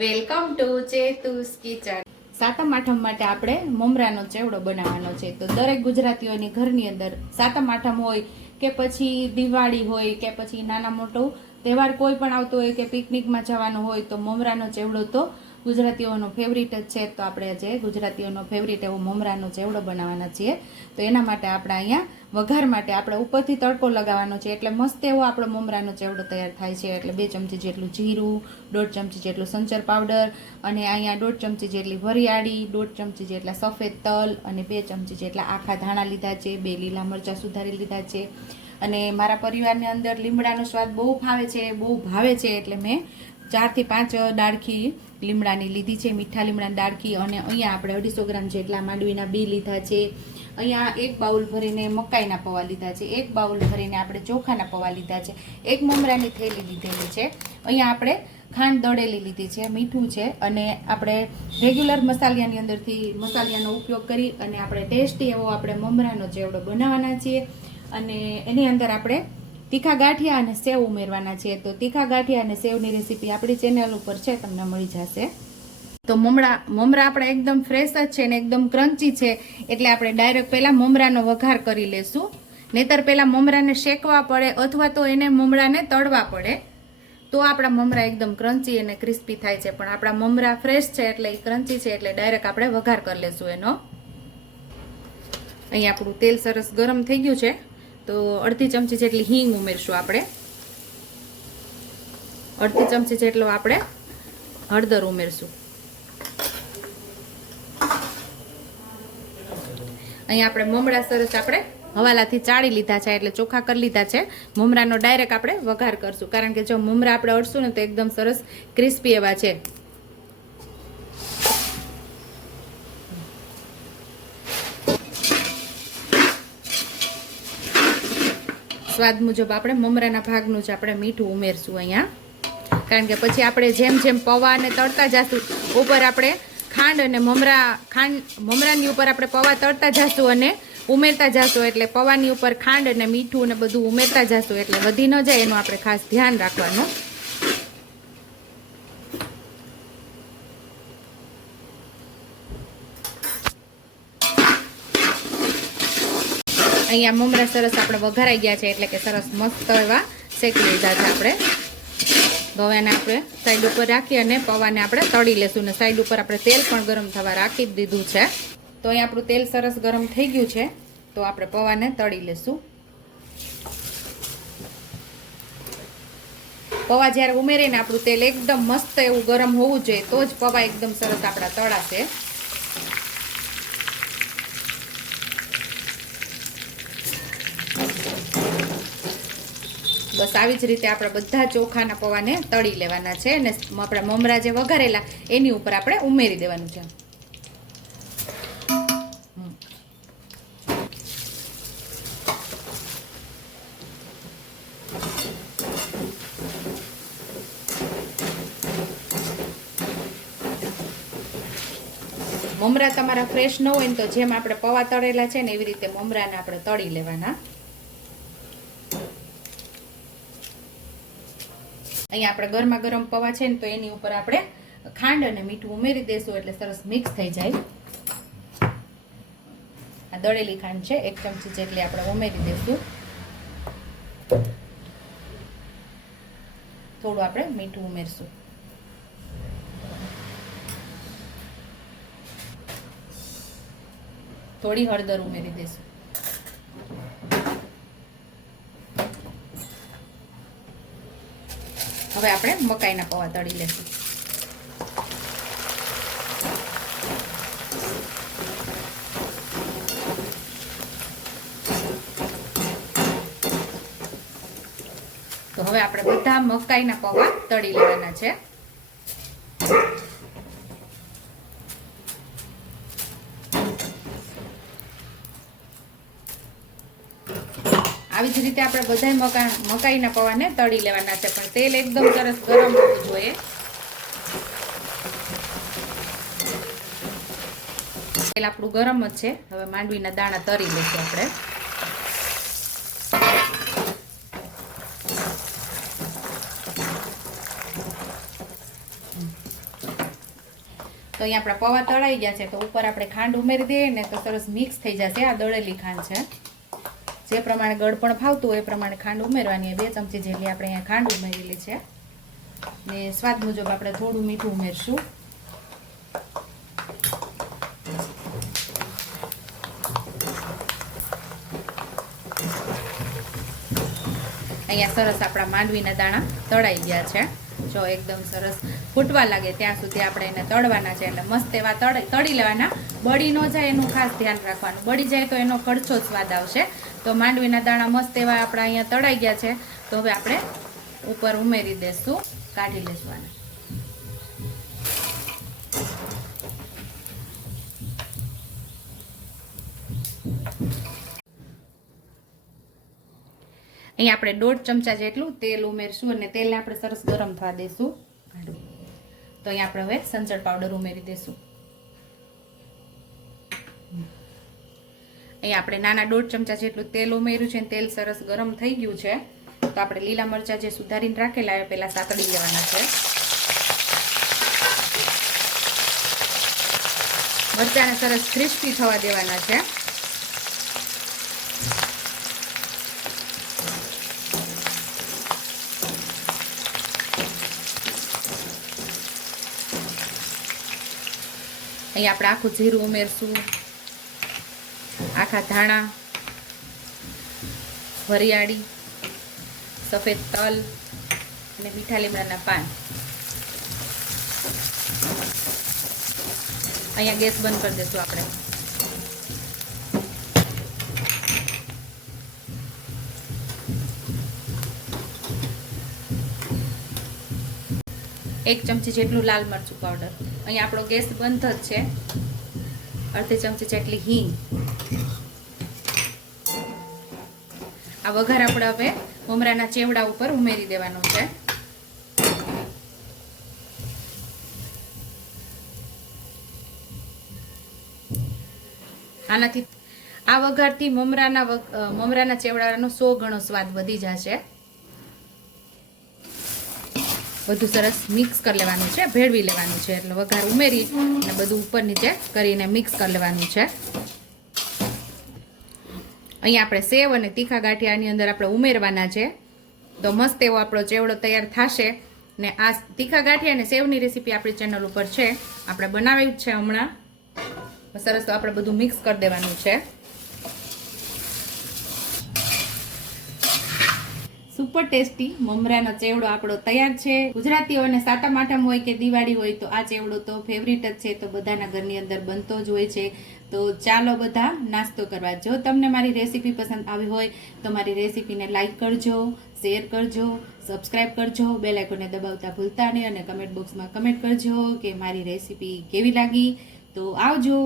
Welcome to Chetu's kitchen. Satam Atham માટે આપણે મમરાનો ચેવડો બનાવવાનો છે. તો દરેક ગુજરાતીઓની ઘરની અંદર સાતમ આઠમ હોય કે પછી દિવાળી હોય કે પછી નાના મોટો તહેવાર કોઈ પણ આવતો હોય કે પિકનિકમાં જવાનું હોય તો મમરાનો ચેવડો તો ગુજરાતીઓનો ફેવરિટ જ છે. તો આપણે આજે ગુજરાતીઓનો ફેવરિટ એવો મમરાનો ચેવડો બનાવવાના છીએ. તો એના માટે આપણે અહીંયા વઘાર માટે આપણે ઉપરથી તડકો લગાવવાનો છે, એટલે મસ્ત એવો આપણો મમરાનો ચેવડો તૈયાર થાય છે. એટલે બે ચમચી જેટલું જીરું, દોઢ ચમચી જેટલું સંચર પાવડર અને અહીંયા દોઢ ચમચી જેટલી વરિયાળી, દોઢ ચમચી જેટલા સફેદ તલ અને બે ચમચી જેટલા આખા ધાણા લીધા છે, બે લીલા મરચાં સુધારી લીધા છે. અને મારા પરિવારની અંદર લીમડાનો સ્વાદ બહુ ભાવે છે, બહુ ભાવે છે, એટલે મેં ચારથી પાંચ ડાળખી લીમડાની લીધી છે, મીઠા લીમડાની ડાળખી અને અહીંયા આપણે અઢીસો ગ્રામ જેટલા માંડવીના બી લીધા છે. અહીંયા એક બાઉલ ભરીને મકાઈના પૌવા લીધા છે, એક બાઉલ ભરીને આપણે ચોખાના પૌવા લીધા છે, એક મમરાની થેલી લીધેલી છે. અહીંયા આપણે ખાંડ દળેલી લીધી છે, મીઠું છે અને આપણે રેગ્યુલર મસાલિયાની અંદરથી મસાલિયાનો ઉપયોગ કરી અને આપણે ટેસ્ટી એવો આપણે મમરાનો ચેવડો બનાવવાના છીએ અને એની અંદર આપણે તીખા ગાંઠિયા અને સેવ ઉમેરવાના છીએ. તો તીખા ગાંઠિયા અને સેવની રેસીપી આપણી ચેનલ ઉપર છે, તમને મળી જશે. તો મમરા મમરા આપણા એકદમ ફ્રેશ જ છે ને એકદમ ક્રન્ચી છે એટલે આપણે ડાયરેક્ટ પહેલાં મમરાનો વઘાર કરી લેશું. નહીતર પહેલાં મમરાને શેકવા પડે અથવા તો એને મમરાને તળવા પડે. તો આપણા મમરા એકદમ ક્રન્ચી અને ક્રિસ્પી થાય છે. પણ આપણા મમરા ફ્રેશ છે એટલે એ ક્રન્ચી છે એટલે ડાયરેક્ટ આપણે વઘાર કરી લેશું એનો. અહીં આપણું તેલ સરસ ગરમ થઈ ગયું છે. તો અડધી ચમચી જેટલી હિંગ ઉમેરશું આપણે. અડધી ચમચી જેટલો આપણે હળદર ઉમેરશું. અહીંયા આપણે મમરા સરસ આપણે હવાલાથી ચાળી લીધા છે, એટલે ચોખા કરી લીધા છે. મમરાનો ડાયરેક્ટ આપણે વઘાર કરશું. કારણ કે જો મમરા આપણે અડશું ને તો એકદમ સરસ ક્રિસ્પી એવા છે. સ્વાદ મુજબ આપણે મમરાના ભાગનું જ આપણે મીઠું ઉમેરશું અહીંયા. કારણ કે પછી આપણે જેમ જેમ પૌવા અને તળતા જશું, ઉપર આપણે ખાંડ અને મમરા, ખાંડ, મમરાની ઉપર આપણે પૌવા તળતા જશું અને ઉમેરતા જશું એટલે પૌવાની ઉપર ખાંડ અને મીઠું અને બધું ઉમેરતા જશું એટલે વધી ન જાય એનું આપણે ખાસ ધ્યાન રાખવાનું. અહીંયા મમરા સરસ આપણે વઘારાઈ ગયા છે એટલે કે સરસ મસ્ત એવા શેકી લીધા છે આપણે. તો એને આપણે સાઈડ ઉપર રાખી અને પૌવાને આપણે તળી લેશું ને સાઈડ ઉપર આપણે તેલ પણ ગરમ થવા રાખી દીધું છે. તો અહીં આપણું તેલ સરસ ગરમ થઈ ગયું છે. તો આપણે પૌવાને તળી લેશું. પૌવા જ્યારે ઉમેરીને આપણું તેલ એકદમ મસ્ત એવું ગરમ હોવું જોઈએ, તો જ પૌવા એકદમ સરસ આપણા તળાશે. બસ આવી જ રીતે આપણે બધા ચોખાના પૌવાને તળી લેવાના છે અને આપણા મમરા જે વઘારેલા, એની ઉપર આપણે ઉમેરી દેવાનું છે. મમરા તમારા ફ્રેશ ન હોય ને તો જેમ આપણે પૌવા તળેલા છે ને એવી રીતે મમરાને આપણે તળી લેવાના. અહીંયા આપણે ગરમા ગરમ પૌવા છે ને તો એની ઉપર આપણે ખાંડ અને મીઠું ઉમેરી દઈશું એટલે સરસ મિક્સ થઈ જાય. આ દળેલી ખાંડ છે, એક ચમચી જેટલી આપણે ઉમેરી દઈશું થોડું આપણે મીઠું ઉમેરશું. થોડી હળદર ઉમેરી દેશું. હવે આપણે મકાઈના પૌવા તળી લેશું. તો હવે આપણે બધા મકાઈના પૌવા તળી લેવાના છે. આવી જ રીતે આપણે બધા મકા, મકાઈના પૌવાને તળી લેવાના છે. પણ તેલ એકદમ સરસ ગરમ હોવું જોઈએ. તેલ આપણું ગરમ જ છે. હવે માંડવીના દાણા તરી લઈશું આપણે. તો અહીંયા આપણા પૌવા તળાઈ ગયા છે. તો ઉપર આપણે ખાંડ ઉમેરી દઈએ ને તો સરસ મિક્સ થઈ જશે. આ દળેલી ખાંડ છે. જે પ્રમાણે ગળપણ ફાવતું હોય એ પ્રમાણે ખાંડ ઉમેરવાની. બે ચમચી જેટલી આપણે અહીંયા ખાંડ ઉમેરેલી છે. ને સ્વાદ મુજબ આપણે થોડું મીઠું ઉમેરશું. અહીંયા સરસ આપણા માંડવીના દાણા તળાઈ ગયા છે. જો એકદમ સરસ ફૂટવા લાગે ત્યાં સુધી આપણે એને તળવાના છે એટલે મસ્ત એવા તળી લેવાના. બળી ન જાય એનું ખાસ ધ્યાન રાખવાનું. બળી જાય તો એનો કડછો સ્વાદ આવશે. તો માંડવીના દાણા મસ્ત એવા આપણા અહીંયા તળાઈ ગયા છે. તો હવે આપણે ઉપર ઉમેરી દેશું, કાઢી લેશું અહીંયા આપણે દોઢ ચમચા જેટલું તેલ ઉમેરશું અને તેલને આપણે સરસ ગરમ થવા દેશું. તો અહીંયા આપણે હવે સંચળ પાવડર ઉમેરી દેશું. અહીંયા આપણે નાના દોઢ ચમચા જેટલું તેલ ઉમેર્યું છે અને તેલ સરસ ગરમ થઈ ગયું છે. તો આપણે લીલા મરચાં જે સુધારીને રાખેલા એ પહેલાં સાતડી લેવાના છે. મરચાંને સરસ ક્રિસ્પી થવા દેવાના છે. અહીં આપણે આખું જીરું ઉમેરશું. આખા ધાણા, વરિયાળી, સફેદ તલ અને મીઠા લીમડાના પાન. અહીંયા ગેસ બંધ કરી દઈશું આપણે. એક ચમચી જેટલું લાલ મરચું પાવડર અહીંયા આપણો ગેસ બંધ જ છે. અડધી ચમચી જેટલી હિંગ. આ વઘાર આપણે હવે મમરાના ચેવડા ઉપર ઉમેરી દેવાનો છે. આનાથી આ વઘારથી મમરાના મમરાના ચેવડાનો સો ગણો સ્વાદ વધી જશે. બધું સરસ મિક્સ કરી લેવાનું છે, ભેળવી લેવાનું છે. એટલે વઘાર ઉમેરી અને બધું ઉપર નીચે કરીને મિક્સ કરી લેવાનું છે. અહીંયા આપણે સેવ અને તીખા ગાંઠિયાની અંદર આપણે ઉમેરવાના છે. તો મસ્ત એવો આપણો ચેવડો તૈયાર થશે. ને આ તીખા ગાંઠિયા અને સેવની રેસીપી આપણી ચેનલ ઉપર છે. આપણે બનાવી જ છે હમણાં. સરસ તો આપણે બધું મિક્સ કરી દેવાનું છે. સુપર ટેસ્ટી મમરાનો ચેવડો આપણો તૈયાર છે. ગુજરાતીઓને સાતમ આઠમ હોય કે દિવાળી હોય તો આ ચેવડો તો ફેવરિટ જ છે. તો બધાના ઘરની અંદર બનતો જ હોય છે. તો ચાલો બધા નાસ્તો કરવા. જો તમને મારી રેસીપી પસંદ આવી હોય, તો મારી રેસીપીને લાઈક કરજો શેર કરજો સબસ્ક્રાઇબ કરજો બેલ આઇકોને દબાવતા ભૂલતા નહીં અને કમેન્ટ બોક્સમાં કમેન્ટ કરજો કે મારી રેસીપી કેવી લાગી. તો આવજો.